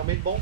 Fermez le bon.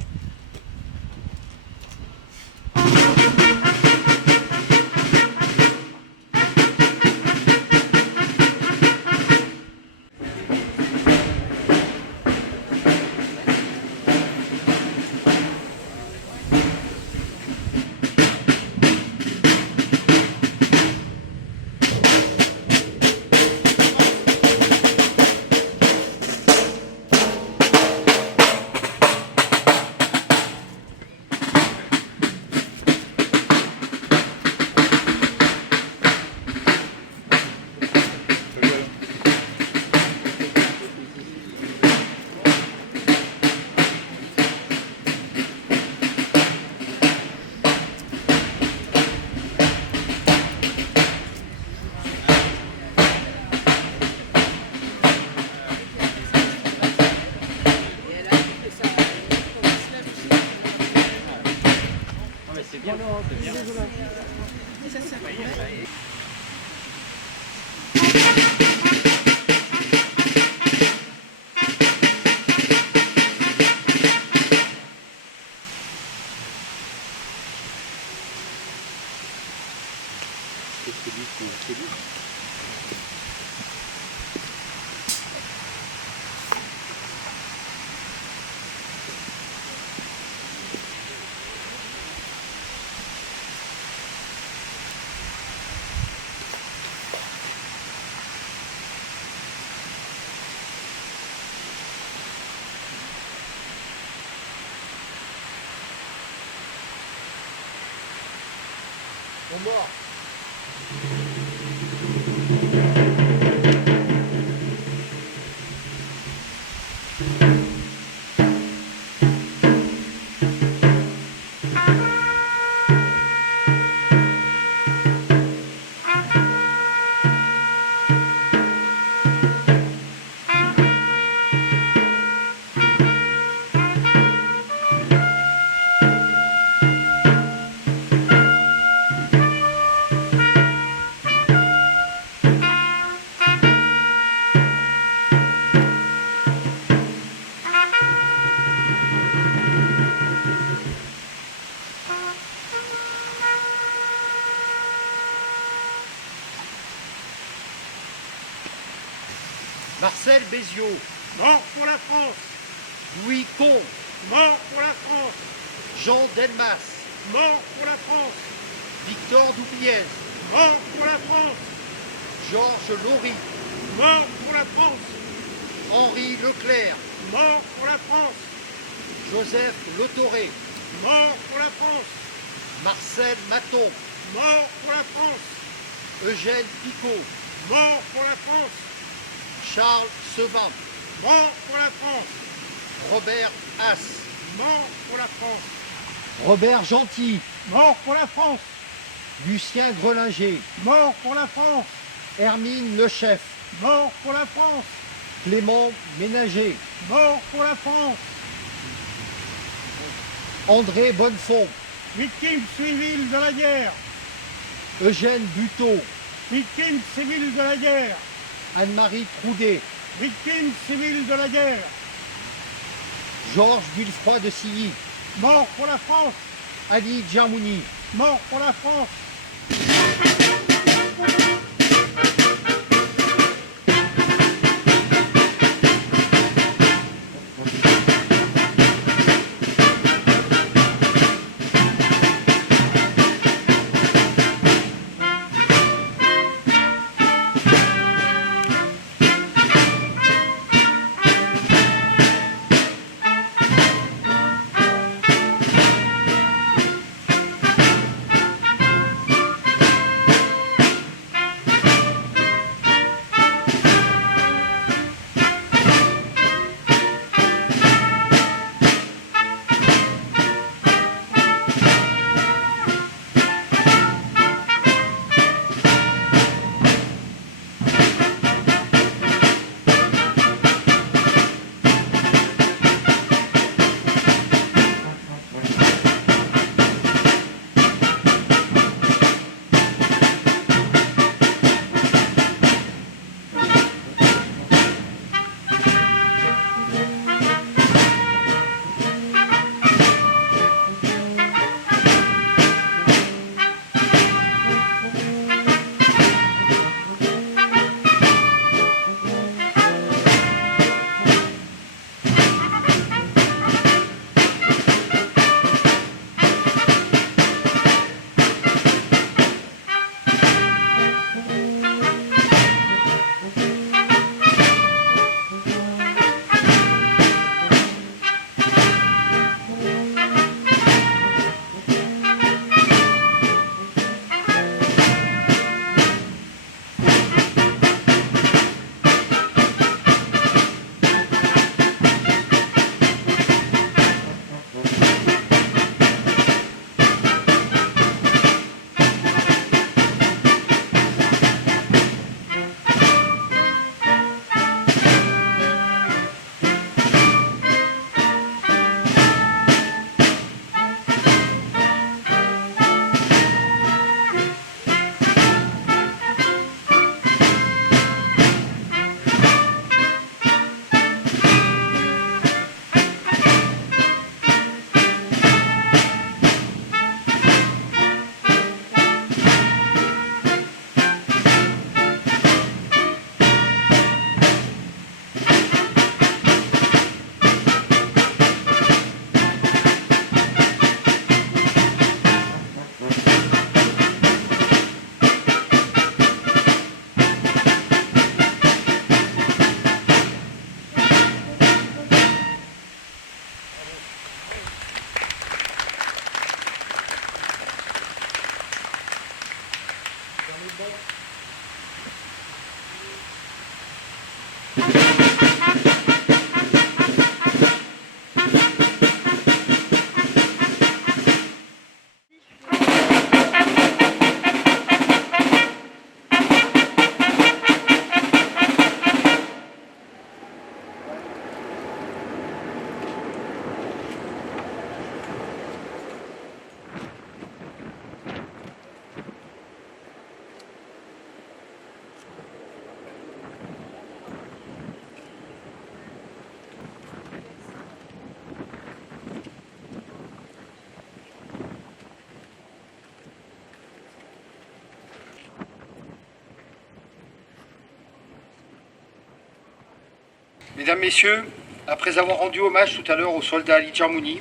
C'est bien, c'est bien. C'est lui. Bon mort. Marcel Béziot. Mort pour la France. Louis Combe. Mort pour la France. Jean Delmas. Mort pour la France. Victor Doubliez. Mort pour la France. Georges Laurie. Mort pour la France. Henri Leclerc. Mort pour la France. Joseph Letoré. Mort pour la France. Marcel Maton. Mort pour la France. Eugène Picot. Mort pour la France. Charles Sevin. Mort pour la France. Robert Haas. Mort pour la France. Robert Gentil. Mort pour la France. Lucien Grelinger. Mort pour la France. Hermine Lechef. Mort pour la France. Clément Ménager. Mort pour la France. André Bonnefond. Victime civile de la guerre. Eugène Buteau. Victime civile de la guerre. Anne-Marie Troudet. Victime civile de la guerre. Georges Villefroy de Silly. Mort pour la France. Ali Djamouni. Mort pour la France. Mesdames, Messieurs, après avoir rendu hommage tout à l'heure au soldat Ali Djamouni,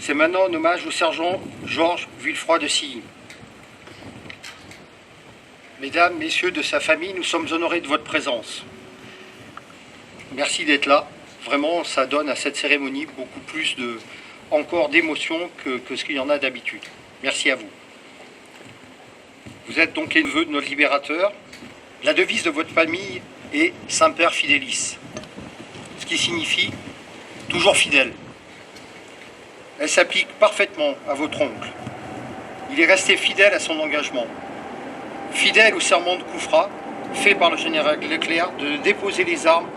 c'est maintenant un hommage au sergent Georges Villefroy de Silly. Mesdames, Messieurs de sa famille, nous sommes honorés de votre présence. Merci d'être là. Vraiment, ça donne à cette cérémonie beaucoup plus encore d'émotion que ce qu'il y en a d'habitude. Merci à vous. Vous êtes donc les neveux de notre libérateur. La devise de votre famille est Semper Fidelis, ce qui signifie toujours fidèle. Elle s'applique parfaitement à votre oncle. Il est resté fidèle à son engagement, fidèle au serment de Koufra, fait par le général Leclerc, de déposer les armes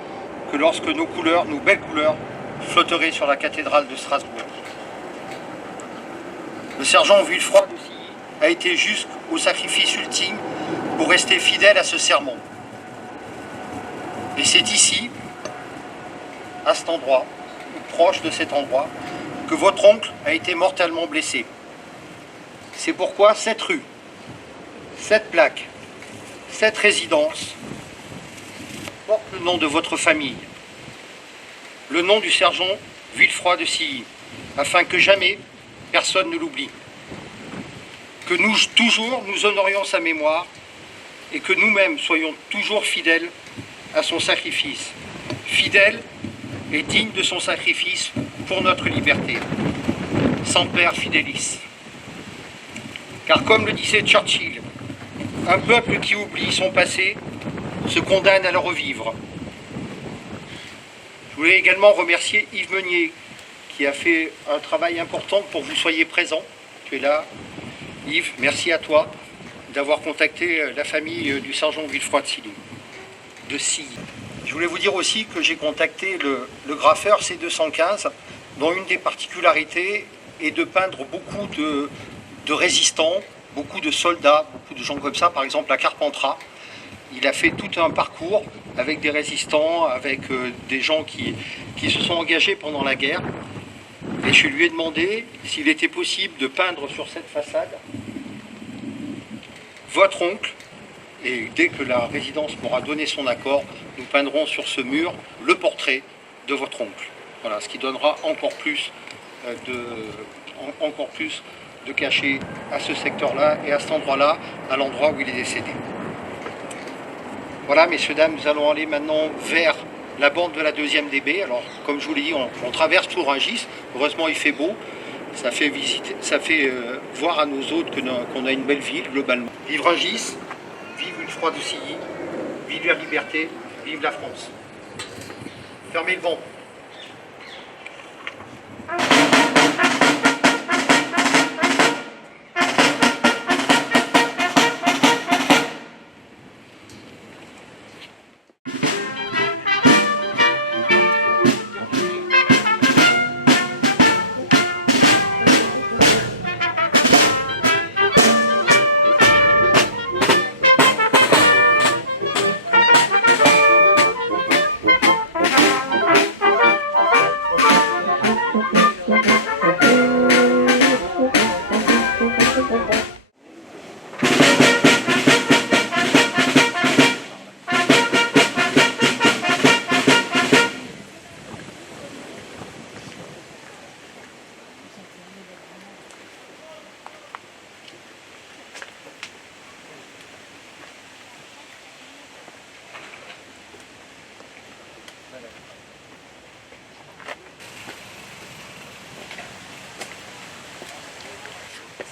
que lorsque nos couleurs, nos belles couleurs, flotteraient sur la cathédrale de Strasbourg. Le sergent Villefroy de Silly a été jusqu'au sacrifice ultime pour rester fidèle à ce serment. Et c'est ici, à cet endroit, ou proche de cet endroit, que votre oncle a été mortellement blessé. C'est pourquoi cette rue, cette plaque, cette résidence porte le nom de votre famille, le nom du sergent Villefroy de Silly, afin que jamais personne ne l'oublie. Que nous toujours nous honorions sa mémoire et que nous-mêmes soyons toujours fidèles à son sacrifice, fidèles et dignes de son sacrifice pour notre liberté. Semper Fidelis. Car comme le disait Churchill, un peuple qui oublie son passé se condamne à le revivre. Je voulais également remercier Yves Meunier, qui a fait un travail important pour que vous soyez présents. Tu es là. Yves, merci à toi d'avoir contacté la famille du sergent Villefroy de Silly. Je voulais vous dire aussi que j'ai contacté le graffeur C215, dont une des particularités est de peindre beaucoup de résistants, beaucoup de soldats, beaucoup de gens comme ça, par exemple à Carpentras. Il a fait tout un parcours avec des résistants, avec des gens qui se sont engagés pendant la guerre. Et je lui ai demandé s'il était possible de peindre sur cette façade votre oncle. Et dès que la résidence m'aura donné son accord, nous peindrons sur ce mur le portrait de votre oncle. Voilà, ce qui donnera encore plus de cachet à ce secteur-là et à cet endroit-là, à l'endroit où il est décédé. Voilà, messieurs, dames, nous allons aller maintenant vers la bande de la 2e DB. Alors, comme je vous l'ai dit, on traverse tout Rungis. Heureusement, il fait beau. Ça fait visiter, ça fait voir à nos hôtes qu'on a une belle ville, globalement. Vive Rungis, vive Villefroy de Silly, vive la liberté, vive la France. Fermez le vent.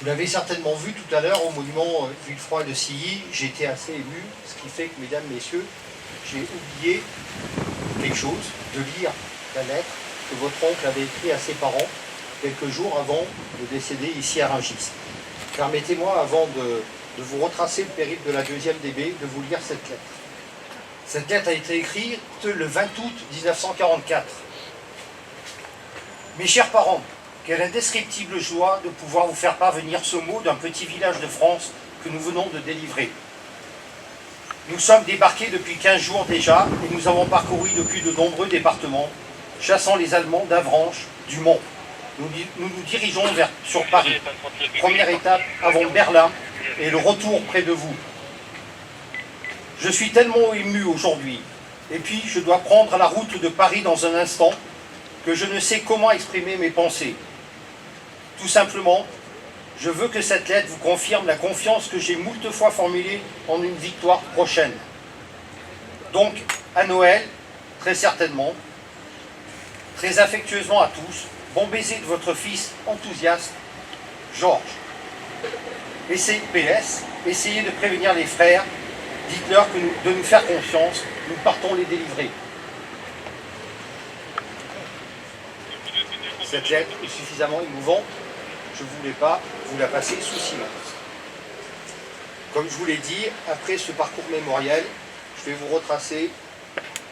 Vous l'avez certainement vu tout à l'heure au monument Villefroy de Silly, j'étais assez ému, ce qui fait que, mesdames, messieurs, j'ai oublié quelque chose, de lire la lettre que votre oncle avait écrite à ses parents quelques jours avant de décéder ici à Rungis. Permettez-moi, avant de vous retracer le périple de la 2e DB, de vous lire cette lettre. Cette lettre a été écrite le 20 août 1944. Mes chers parents, quelle indescriptible joie de pouvoir vous faire parvenir ce mot d'un petit village de France que nous venons de délivrer. Nous sommes débarqués depuis 15 jours déjà et nous avons parcouru depuis de nombreux départements, chassant les Allemands d'Avranches, du Mont. Nous nous dirigeons sur Paris. Première étape avant Berlin et le retour près de vous. Je suis tellement ému aujourd'hui Et puis, je dois prendre la route de Paris dans un instant, que je ne sais comment exprimer mes pensées. Tout simplement, je veux que cette lettre vous confirme la confiance que j'ai moult fois formulée en une victoire prochaine. Donc, à Noël, très certainement, très affectueusement à tous, bon baiser de votre fils enthousiaste, Georges. Essayez de prévenir les frères, dites-leur de nous faire confiance, nous partons les délivrer. Cette lettre est suffisamment émouvante, je ne voulais pas vous la passer sous silence. Comme je vous l'ai dit, après ce parcours mémoriel, je vais vous retracer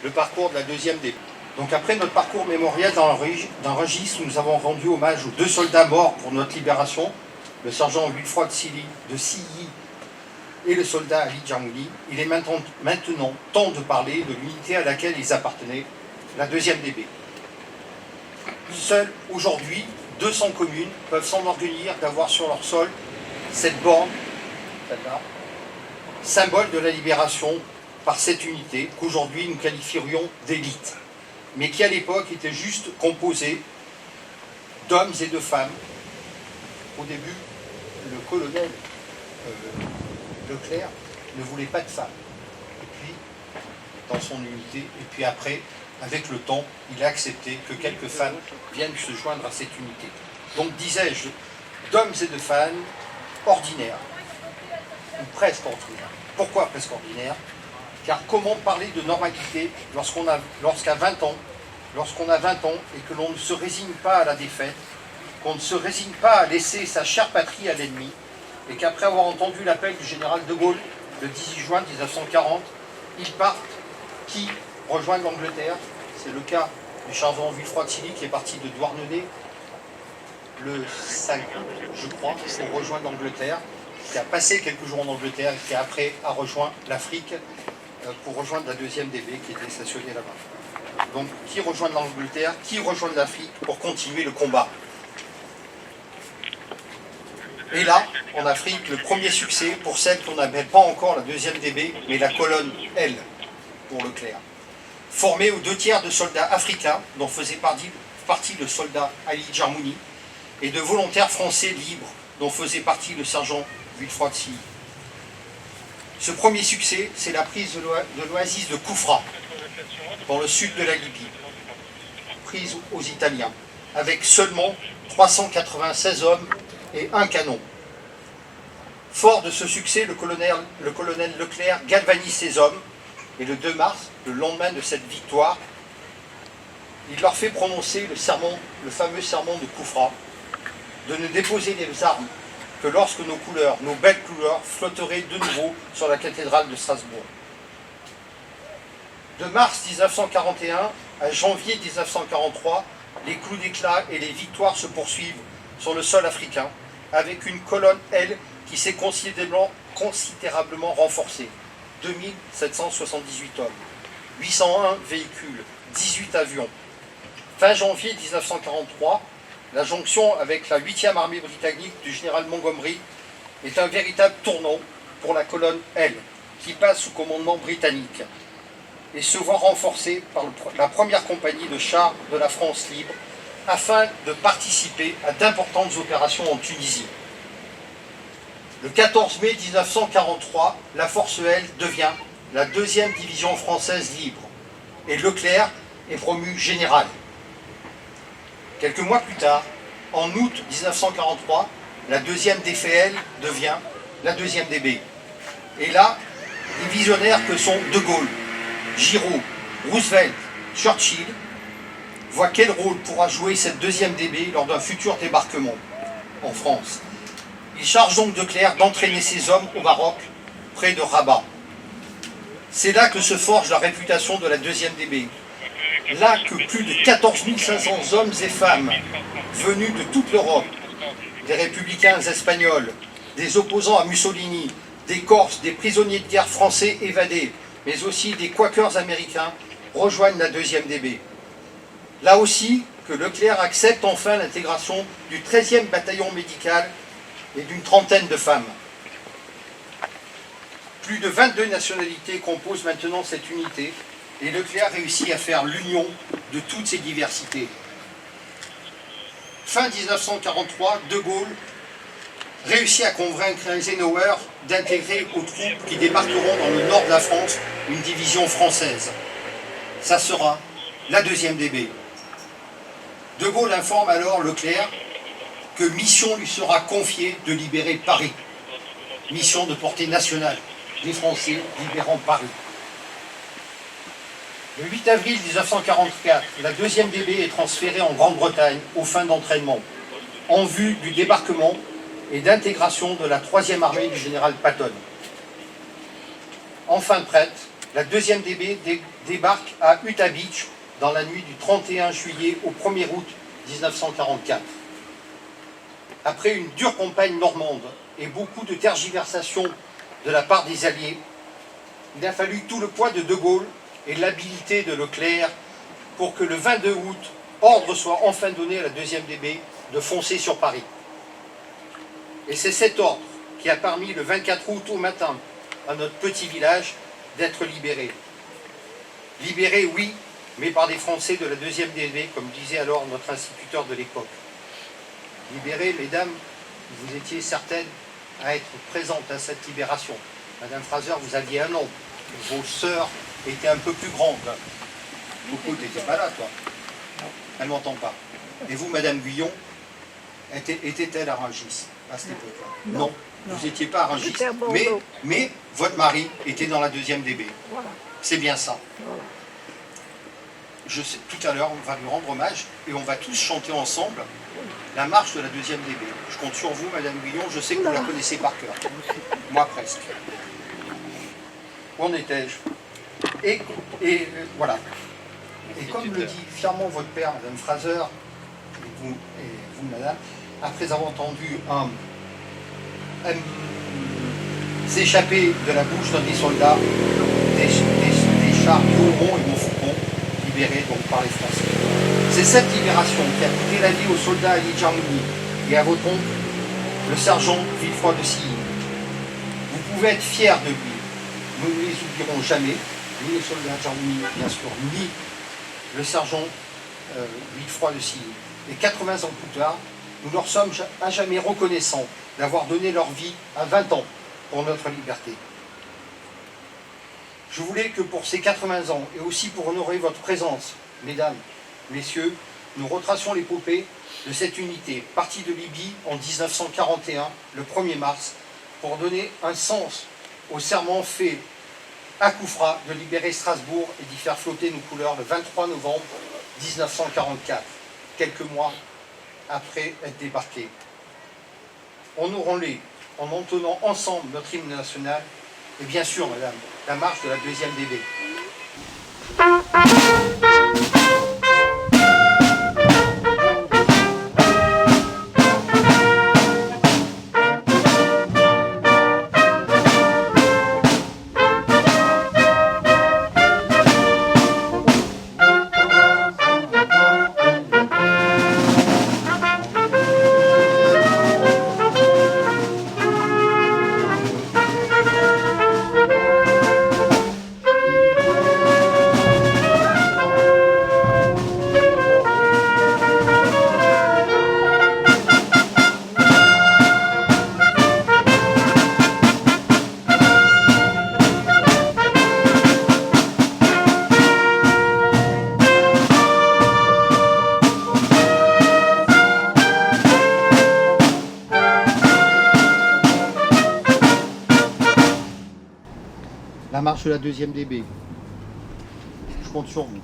le parcours de la deuxième DB. Donc après notre parcours mémoriel dans un registre où nous avons rendu hommage aux 2 soldats morts pour notre libération, le sergent Wilfroy de Silly et le soldat Ali Djamouni, il est maintenant temps de parler de l'unité à laquelle ils appartenaient, la deuxième DB. Seules aujourd'hui, 200 communes peuvent s'enorgueillir d'avoir sur leur sol cette borne, celle-là, symbole de la libération par cette unité qu'aujourd'hui nous qualifierions d'élite, mais qui à l'époque était juste composée d'hommes et de femmes. Au début, le colonel Leclerc ne voulait pas de femmes. Et puis, dans son unité, et puis après, avec le temps, il a accepté que quelques femmes viennent se joindre à cette unité. Donc, disais-je, d'hommes et de femmes ordinaires, ou presque ordinaires. Pourquoi presque ordinaires? Car comment parler de normalité lorsqu'à 20 ans, lorsqu'on a 20 ans et que l'on ne se résigne pas à la défaite, qu'on ne se résigne pas à laisser sa chère patrie à l'ennemi, et qu'après avoir entendu l'appel du général de Gaulle le 18 juin 1940, ils partent, qui rejoignent l'Angleterre. C'est le cas du sergent Wilfroy de Silly qui est parti de Douarnenez le 5 août, je crois, pour rejoindre l'Angleterre, qui a passé quelques jours en Angleterre et qui après a rejoint l'Afrique pour rejoindre la deuxième DB qui était stationnée là-bas. Donc qui rejoint l'Angleterre, qui rejoint l'Afrique pour continuer le combat. Et là, en Afrique, le premier succès pour celle qu'on n'appelle pas encore la deuxième DB, mais la colonne L pour Leclerc. Formée aux 2/3 de soldats africains, dont faisait partie le soldat Ali Djamouni, et de volontaires français libres, dont faisait partie le sergent Wilfroy de Silly. Ce premier succès, c'est la prise de l'oasis de Koufra, dans le sud de la Libye, prise aux Italiens, avec seulement 396 hommes et un canon. Fort de ce succès, le colonel Leclerc galvanise ses hommes, et le 2 mars, le lendemain de cette victoire, il leur fait prononcer le fameux serment de Koufra, de ne déposer les armes que lorsque nos belles couleurs flotteraient de nouveau sur la cathédrale de Strasbourg. De mars 1941 à janvier 1943, les clous d'éclat et les victoires se poursuivent sur le sol africain, avec une colonne L qui s'est considérablement renforcée. 2778 hommes, 801 véhicules, 18 avions. Fin janvier 1943, la jonction avec la 8e armée britannique du général Montgomery est un véritable tournant pour la colonne L, qui passe sous commandement britannique, et se voit renforcée par la première compagnie de chars de la France libre, afin de participer à d'importantes opérations en Tunisie. Le 14 mai 1943, la force L devient la 2e division française libre, et Leclerc est promu général. Quelques mois plus tard, en août 1943, la 2e DFL devient la 2e DB. Et là, les visionnaires que sont De Gaulle, Giraud, Roosevelt, Churchill voient quel rôle pourra jouer cette 2e DB lors d'un futur débarquement en France. Ils chargent donc Leclerc d'entraîner ses hommes au Maroc, près de Rabat. C'est là que se forge la réputation de la 2e DB. Là que plus de 14 500 hommes et femmes venus de toute l'Europe, des républicains espagnols, des opposants à Mussolini, des Corses, des prisonniers de guerre français évadés, mais aussi des Quakers américains, rejoignent la 2e DB. Là aussi que Leclerc accepte enfin l'intégration du 13e bataillon médical et d'une trentaine de femmes. Plus de 22 nationalités composent maintenant cette unité, et Leclerc réussit à faire l'union de toutes ces diversités. Fin 1943, De Gaulle réussit à convaincre Eisenhower d'intégrer aux troupes qui débarqueront dans le nord de la France une division française. Ça sera la 2e DB. De Gaulle informe alors Leclerc que mission lui sera confiée de libérer Paris. Mission de portée nationale, des Français libérant Paris. Le 8 avril 1944, la 2e DB est transférée en Grande-Bretagne aux fins d'entraînement, en vue du débarquement et d'intégration de la 3e armée du général Patton. Enfin prête, la 2e DB débarque à Utah Beach dans la nuit du 31 juillet au 1er août 1944. Après une dure campagne normande et beaucoup de tergiversations de la part des Alliés, il a fallu tout le poids de De Gaulle et l'habileté de Leclerc pour que le 22 août, ordre soit enfin donné à la 2e DB de foncer sur Paris. Et c'est cet ordre qui a permis le 24 août au matin à notre petit village d'être libéré. Libéré, oui, mais par des Français de la 2e DB, comme disait alors notre instituteur de l'époque. Libéré, mesdames, vous étiez certaines à être présentes à cette libération. Madame Fraser, vous aviez 1 an. Vos sœurs étaient un peu plus grandes. Coco, tu n'étais pas là, toi. Elle ne m'entend pas. Et vous, Madame Guyon, était-elle à Rungis à cette époque-là? Non, vous n'étiez pas à Rungis, mais votre mari était dans la 2e DB. Voilà. C'est bien ça. Voilà. Je sais, tout à l'heure, on va lui rendre hommage et on va tous chanter ensemble la marche de la 2e DB. Je compte sur vous, Madame Guyon, je sais que vous la connaissez par cœur. Moi, presque. Où en étais-je? Et voilà. Et comme le dit fièrement votre père, Madame Fraser, et vous, Madame, après avoir entendu un s'échapper de la bouche d'un des soldats, des chars Bourbon et Montfaucon, libérés donc par les Français. C'est cette libération qui a coûté la vie aux soldats Ali Djarmouni et à votre oncle, le sergent Villefroy de Silly. Vous pouvez être fiers de lui. Nous ne les oublierons jamais, ni les soldats Djarmouni, bien sûr, ni le sergent Villefroy de Silly. Et 80 ans plus tard, nous leur sommes à jamais reconnaissants d'avoir donné leur vie à 20 ans pour notre liberté. Je voulais que pour ces 80 ans, et aussi pour honorer votre présence, mesdames, messieurs, nous retracions l'épopée de cette unité, partie de Libye en 1941, le 1er mars, pour donner un sens au serment fait à Koufra de libérer Strasbourg et d'y faire flotter nos couleurs le 23 novembre 1944, quelques mois après être débarqués. Honorons-les en entonnant ensemble notre hymne national et bien sûr, madame, la marche de la 2e DB. La marche de la 2e DB. Je compte sur vous.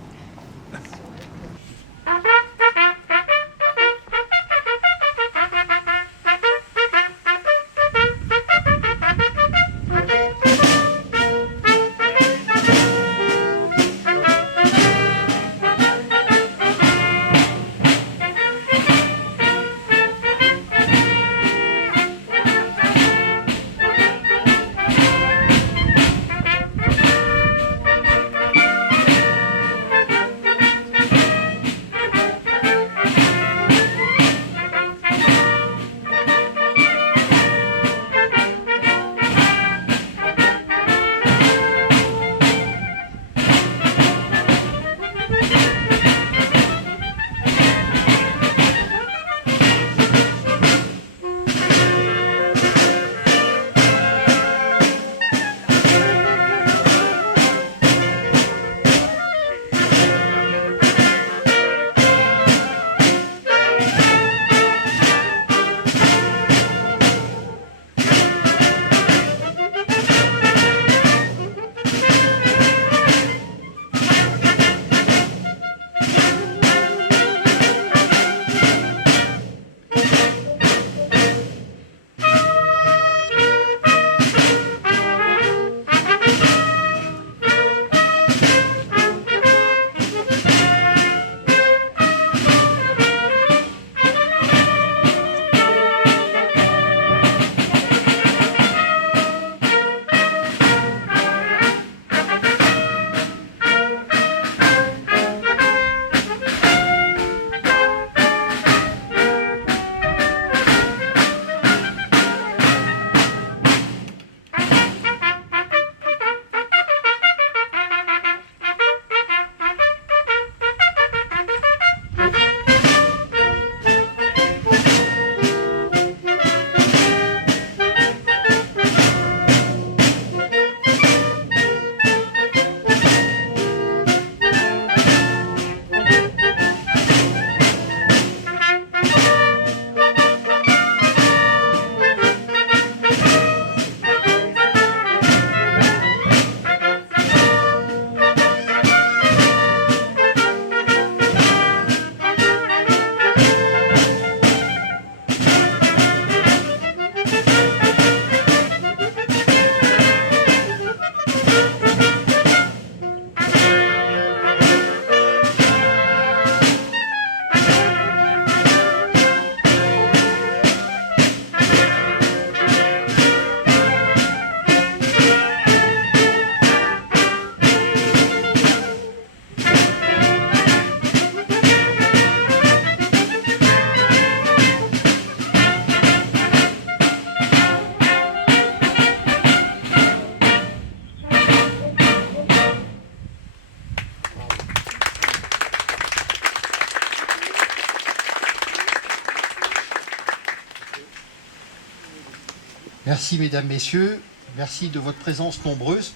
Merci mesdames, messieurs, merci de votre présence nombreuse.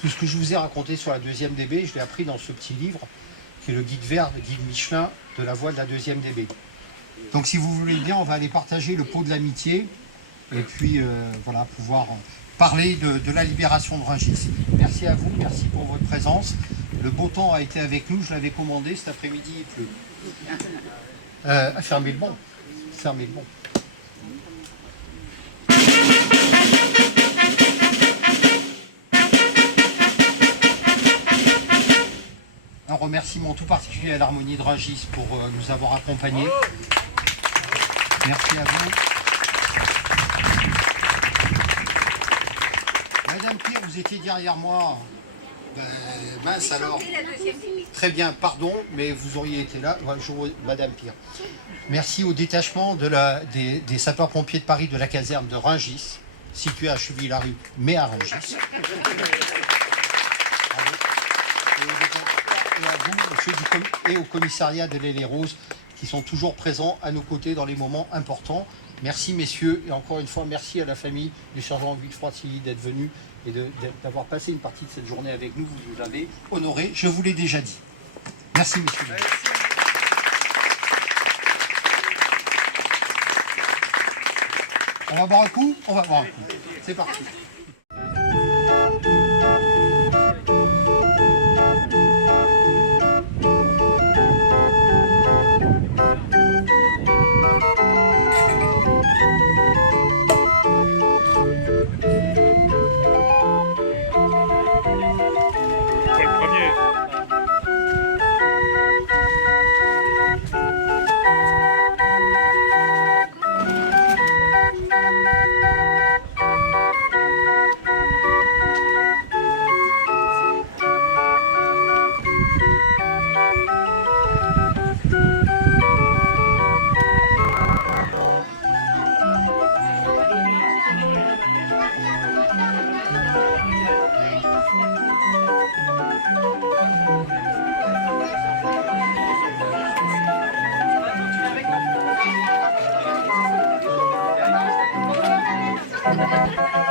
Tout ce que je vous ai raconté sur la 2e DB, je l'ai appris dans ce petit livre, qui est le guide vert, le guide Michelin de la voie de la 2e DB. Donc si vous voulez bien, on va aller partager le pot de l'amitié, et puis voilà, pouvoir parler de la libération de Rungis. Merci à vous, merci pour votre présence. Le beau temps a été avec nous, je l'avais commandé, cet après-midi il pleut. Fermez le banc, fermez le banc. Un remerciement tout particulier à l'Harmonie de Rungis pour nous avoir accompagnés. Merci à vous. Madame Pierre, vous étiez derrière moi. Mince alors. Très bien, pardon, mais vous auriez été là. Madame Pierre. Merci au détachement des sapeurs-pompiers de Paris de la caserne de Rungis, située à Cheville-la-Rue, mais à Rungis. Et à vous, monsieur, et au commissariat de l'Haie-les-Roses, qui sont toujours présents à nos côtés dans les moments importants. Merci messieurs, et encore une fois, merci à la famille du sergent Villefroy-Tilly d'être venu et d'avoir passé une partie de cette journée avec nous. Vous nous avez honorés, je vous l'ai déjà dit. Merci messieurs. Merci. On va boire un coup? On va boire un coup. C'est parti. Thank you.